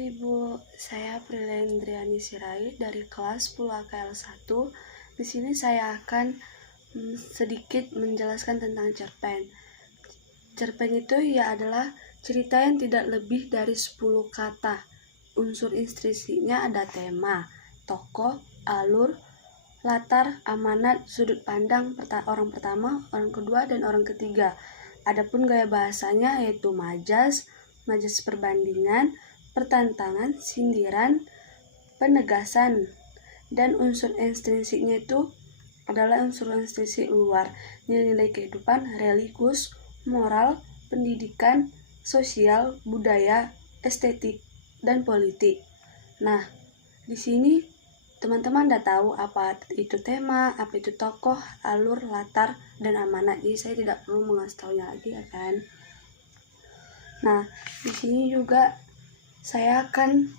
Ibu, saya Prilendriani Sirait dari kelas 10 AKL 1. Di sini saya akan sedikit menjelaskan tentang cerpen. Cerpen itu adalah cerita yang tidak lebih dari 10 kata. Unsur instruksinya ada tema, tokoh, alur, latar, amanat, sudut pandang orang pertama, orang kedua, dan orang ketiga. Adapun gaya bahasanya yaitu majas perbandingan, pertentangan, sindiran, penegasan, dan unsur instruksinya itu adalah unsur instruksi luar, nilai-nilai kehidupan, religius, moral, pendidikan, sosial, budaya, estetik, dan politik. Nah, di sini teman-teman udah tahu apa itu tema, apa itu tokoh, alur, latar, dan amanat. Jadi saya tidak perlu mengasih tahunya lagi, ya kan? Nah, di sini juga saya akan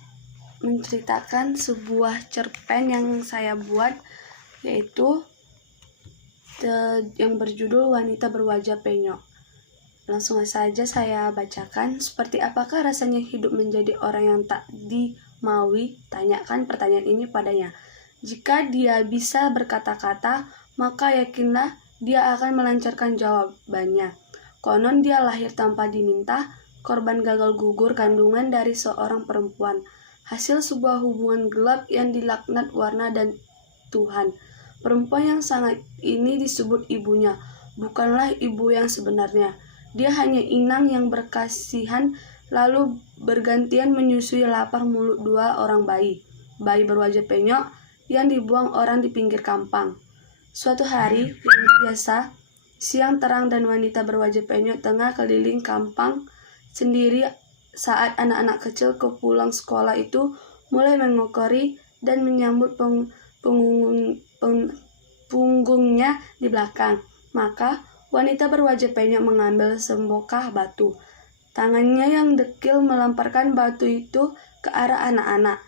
menceritakan sebuah cerpen yang saya buat, yaitu yang berjudul Wanita Berwajah Penyok. Langsung saja saya bacakan. Seperti apakah rasanya hidup menjadi orang yang tak dimaui? Tanyakan pertanyaan ini padanya. Jika dia bisa berkata-kata, maka yakinlah dia akan melancarkan jawabannya. Konon dia lahir tanpa diminta, korban gagal gugur kandungan dari seorang perempuan, hasil sebuah hubungan gelap yang dilaknat warna dan Tuhan. Perempuan yang sangat ini disebut ibunya, bukanlah ibu yang sebenarnya. Dia hanya inang yang berkasihan, lalu bergantian menyusui lapar mulut dua orang bayi berwajah penyok yang dibuang orang di pinggir kampang. Suatu hari yang biasa, siang terang dan wanita berwajah penyok tengah keliling kampang sendiri saat anak-anak kecil kepulang sekolah itu mulai mengokori dan menyambut punggungnya di belakang. Maka wanita berwajah penyok mengambil sembokah batu. Tangannya yang dekil melemparkan batu itu ke arah anak-anak.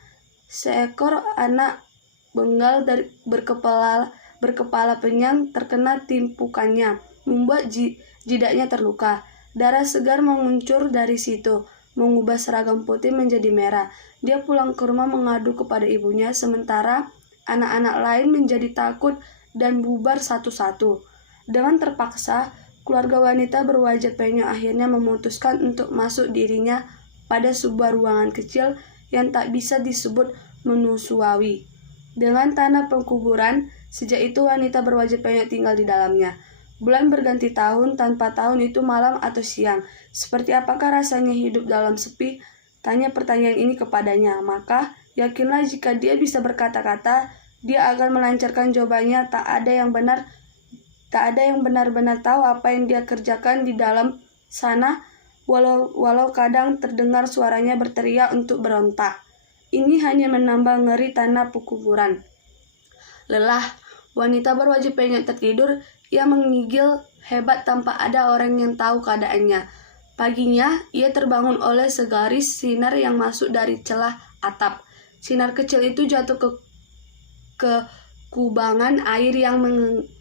Seekor anak benggal berkepala penyang terkena timpukannya, membuat jidatnya terluka. Darah segar menguncur dari situ, mengubah seragam putih menjadi merah. Dia pulang ke rumah mengadu kepada ibunya, sementara anak-anak lain menjadi takut dan bubar satu-satu. Dengan terpaksa, keluarga wanita berwajah penyok akhirnya memutuskan untuk masuk dirinya pada sebuah ruangan kecil yang tak bisa disebut manusiawi. Dengan tanah pengkuburan, sejak itu wanita berwajah penyok tinggal di dalamnya. Bulan berganti tahun, tanpa tahun itu malam atau siang. Seperti apakah rasanya hidup dalam sepi? Tanya pertanyaan ini kepadanya. Maka, yakinlah jika dia bisa berkata-kata, dia akan melancarkan jawabannya. Tak ada yang benar-benar tahu apa yang dia kerjakan di dalam sana, walau kadang terdengar suaranya berteriak untuk berontak. Ini hanya menambah ngeri tanah pekuburan. Lelah, wanita berwajah penyok tertidur. Ia menggigil hebat tanpa ada orang yang tahu keadaannya. Paginya, ia terbangun oleh segaris sinar yang masuk dari celah atap. Sinar kecil itu jatuh ke kubangan air yang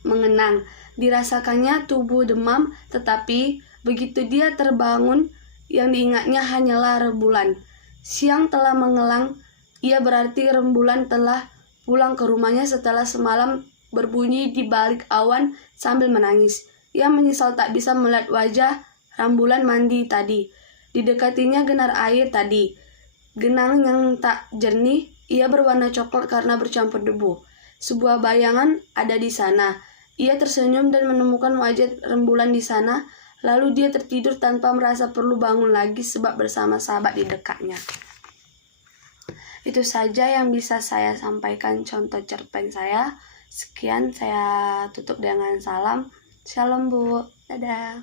mengenang. Dirasakannya tubuh demam, tetapi begitu dia terbangun, yang diingatnya hanyalah rembulan. Siang telah mengelang, ia berarti rembulan telah pulang ke rumahnya setelah semalam berbunyi di balik awan sambil menangis. Ia menyesal tak bisa melihat wajah rembulan mandi tadi. Didekatinya genar air tadi. Genang yang tak jernih, ia berwarna coklat karena bercampur debu. Sebuah bayangan ada di sana. Ia tersenyum dan menemukan wajah rembulan di sana. Lalu dia tertidur tanpa merasa perlu bangun lagi sebab bersama sahabat di dekatnya. Itu saja yang bisa saya sampaikan contoh cerpen saya. Sekian, saya tutup dengan salam. Shalom Bu. Dadah.